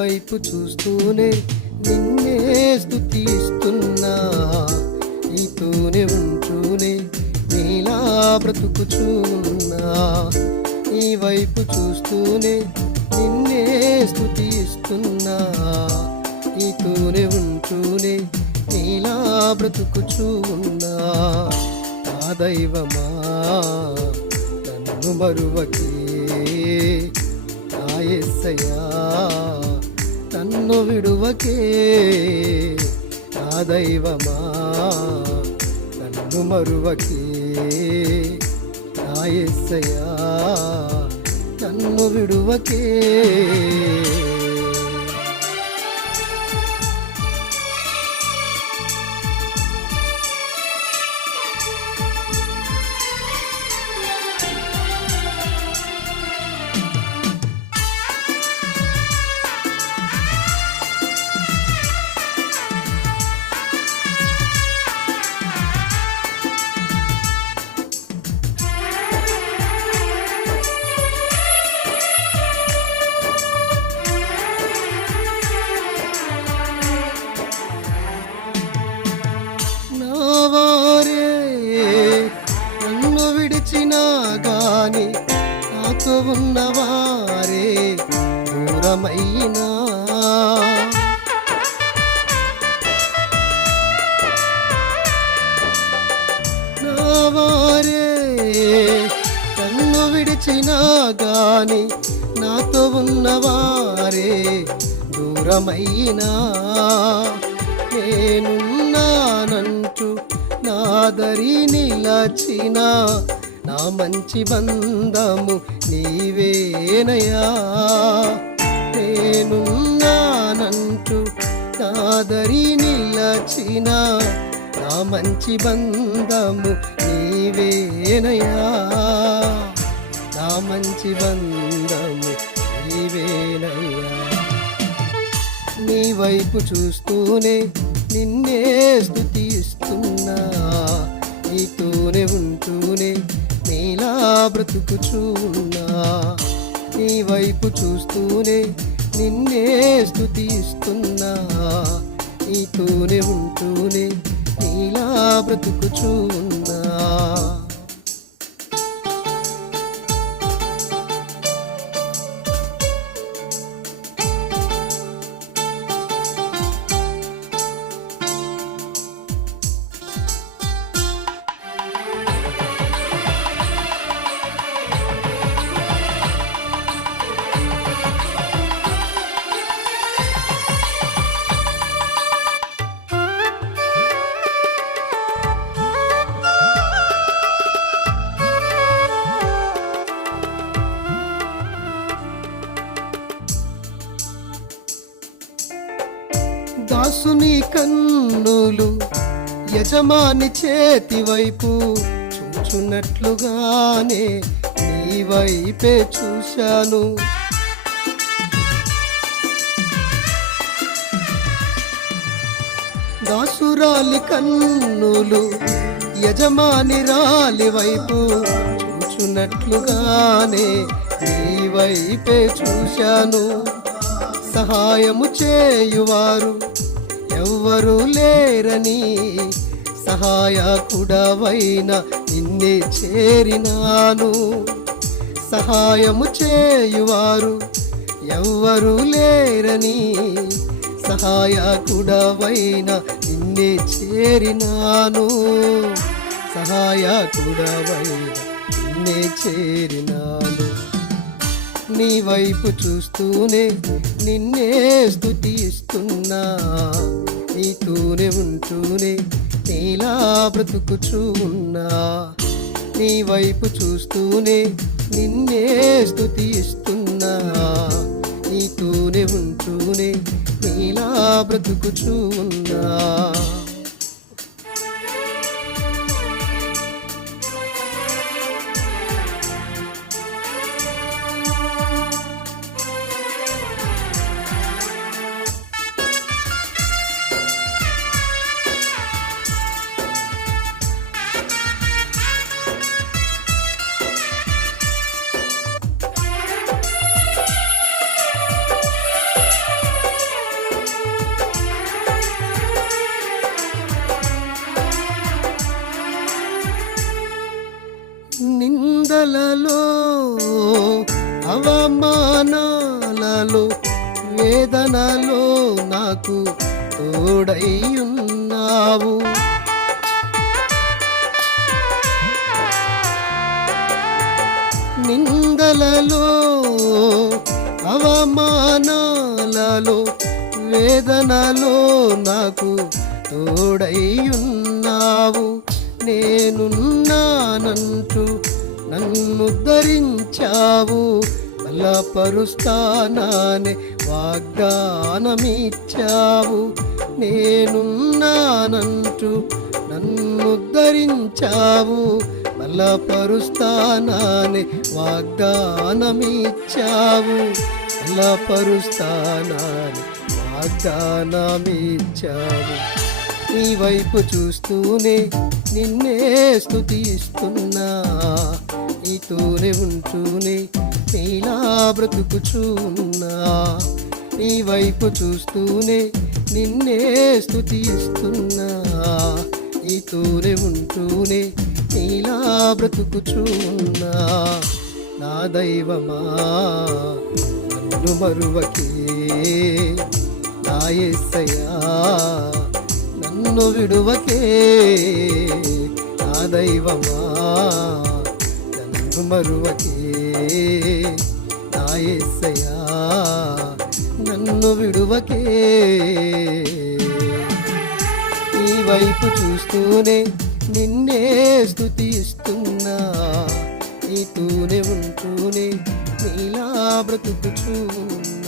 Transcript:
వైపు చూస్తూనే నిన్నే స్తుతిస్తున్నా, నీతోనే ఉంటూనే నీలా బ్రతుకుచున్నా. నీ వైపు చూస్తూనే నిన్నే స్తుతిస్తున్నా, నీతోనే ఉంటూనే నీలా బ్రతుకుచున్నా. నా దైవమా నన్ను మరువకే, నా యేసయ్యా నన్ను విడువకే. నా దైవమా నన్ను మరువకే, నా యేసయ్యా నన్ను విడువకే. గాని నాతో ఉన్నవారే దూరమైనా, నా వారే నన్ను విడిచినా గాని నాతో ఉన్నవారే దూరమైనా, నేనున్నానంటూ నాదరి నిలచిన నా మంచి బంధము నీవేనయ్యా. నేనున్నానంటూ నాదరి నిలచిన నా మంచి బంధము నీవేనయ్యా, నా మంచి బంధము నీవేనయ్యా. నీ వైపు చూస్తూనే నిన్నే స్తుతిస్తున్నా, నీతోనే ఉంటూనే నీలా బ్రతుకుచున్నా. నీ వైపు చూస్తూనే నిన్నే స్తుతిస్తున్నా, నీతోనే ఉంటూనే నీలా బ్రతుకుచున్నా. దాసుని కన్నులు యజమాని చేతి వైపు చూచున్నట్లుగానే నీ వైపే చూశాను. దాసురాలి కన్నులు యజమాని రాలి వైపు చూచున్నట్లుగానే నీ వైపే చూశాను. సహాయము చేయువారు ఎవ్వరూ లేరని సహాయకుడవైన నిన్నే చేరినాను. సహాయము చేయువారు ఎవ్వరూ లేరని సహాయకుడవైన నిన్నే చేరినాను. సహాయకుడవైన నిన్నే చేరినాను. నీ వైపు చూస్తూనే నిన్నే స్తుతిస్తున్నా, నీతోనే ఉంటూనే నీలా బ్రతుకుచున్నా. నీ వైపు చూస్తూనే నిన్నే స్తుతిస్తున్నా, నీతోనే ఉంటూనే నీలా బ్రతుకుచున్నా. నిందలలో అవమానాలలో వేదనలో నాకు తోడై ఉన్నావు. నిందలలో అవమానాలలో వేదనలో నాకు తోడై ఉన్నావు. నేనున్నానంటూ నన్ను ధరించావు. బలపరుస్తాననే వాగ్దానమిచ్చావు. నేనున్నానంటూ నన్ను ధరించావు. బలపరుస్తాననే వాగ్దానమిచ్చావు. బలపరుస్తాననే వాగ్దానమిచ్చావు. నీ వైపు చూస్తూనే నిన్నే స్తుతిస్తున్నా. నీతోనే ఉంటూనే నీలా బ్రతుకుచున్నా. నీ వైపు చూస్తూనే నిన్నే స్తుతిస్తున్నా. నీతోనే ఉంటూనే నీలా బ్రతుకుచున్నా. నా దైవమా నన్ను మరువకే, నా యేసయ్యా నన్ను విడువకే. నా దైవమా నన్ను మరువకే, నా యేసయ్యా నన్ను విడువకే. నీ వైపు చూస్తూనే నిన్నే స్తుతిస్తున్నా. నీతోనే ఉంటూనే నీలా బ్రతుకుచున్నా.